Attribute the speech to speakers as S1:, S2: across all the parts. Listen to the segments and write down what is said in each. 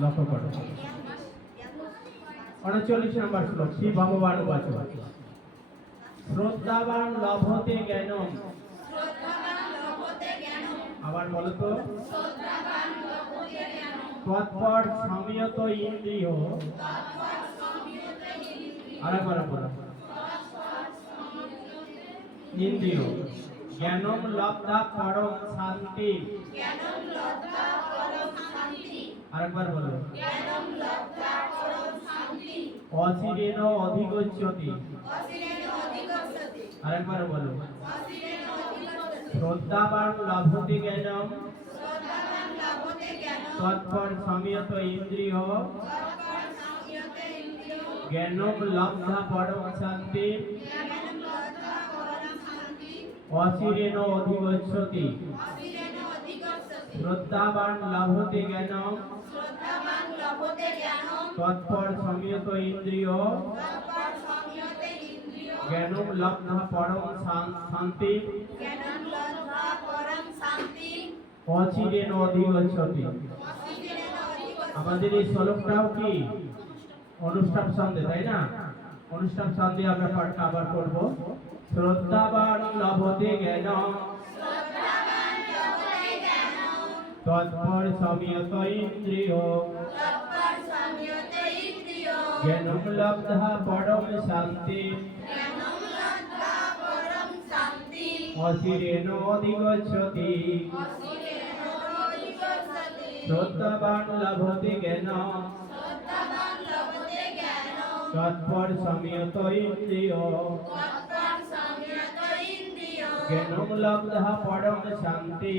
S1: লক্ষ্য করো। উনচল্লিশ নম্বর শ্লোক ভগবান বাচ শ্রদ্ধাবান লভতে জ্ঞানম। আবার বলো তো। তৎপর সংযত ইন্দ্রিয়। আরেকবার বলো। ইন্দ্রিয়। জ্ঞানম লব্ধা পরম শান্তি। আরেকবার বলো। অচিরেণ অধিগচ্ছতি। আরেকবার বলো। শ্রদ্ধাবান লভতে জ্ঞানম। তৎপর সংযত ইন্দ্রিয়। জ্ঞানম লব্ধা পরম শান্তি। অচিরেণ অধিগচ্ছতি। শ্রদ্ধাবান লভতে জ্ঞানম। তৎপর সংযত ইন্দ্রিয়। জ্ঞানম লব্ধা পরম শান- শান্তি। অচিরেণ অধিগচ্ছতি। আমাদের এই শ্লোকটাও কি? অনুষ্ঠান সন্ধে তাই না? অনুষ্ঠান সন্ধে আমরা পাঠটা আবার করব। শ্রদ্ধাবান লভতে জ্ঞানম তৎপর ইন্দ্রিয়। পরম শান্তি। অধিগচ্ছতি। শ্রদ্ধাবান লভতে জ্ঞানম তৎপর সংযত ইন্দ্রিয়। জ্ঞানম লব্ধা পরম শান্তি।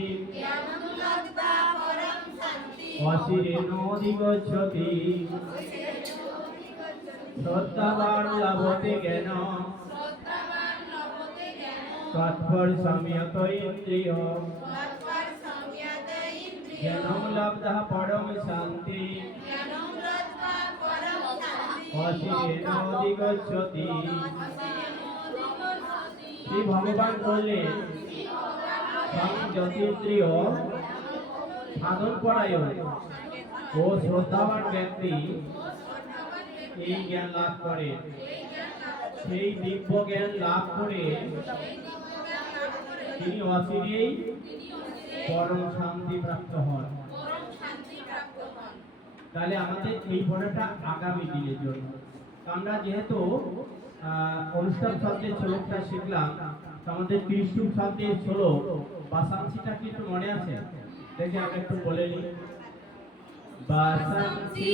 S1: অচিরেণ অধিগচ্ছতি শ্রদ্ধাবান লভতে জ্ঞানম তৎপর সংযত ইন্দ্রিয়। জ্ঞানম লব্ধা পরম শান্তি। অধিগচ্ছতি শ্রী ভগবান বললেন স্বামী সাধন পরায়ণ ও শ্রদ্ধাবান ব্যক্তি এই জ্ঞান লাভ করে সেই দিব্য জ্ঞান লাভ করে তিনি অচিরেই পরম শান্তি প্রাপ্ত হন তাহলে আমাদের এই পড়াটা আগামী দিনের জন্য। আমরা যেহেতু অনুষ্ঠান শব্দের শ্লোকটা শিখলাম আমাদের ত্রিশুম শব্দের শ্লোক, বাসাংশিটা কি একটু মনে আছে? দেখে আমরা একটু বলে নিই। বাসাংশি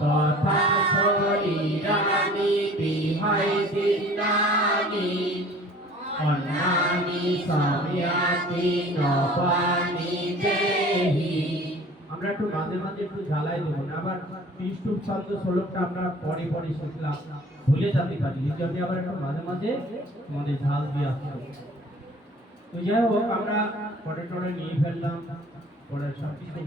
S1: তথা অন্নানি সম্যাতি নবানি দেহি আমরা একটু মাঝে মাঝে একটু ঝালাই দেবো না, আবার পৃষ্ঠুপ ছন্দ শ্লোকটা আমরা পরে পরে শিখলাম ভুলে যেতে পারি, এই আবার একটু মাঝে মাঝে আমাদের ঝাল দিয়ে আসতে। তো যাই হোক, আমরা পরে টরে নিয়ে ফেললাম, পরে সব কিছু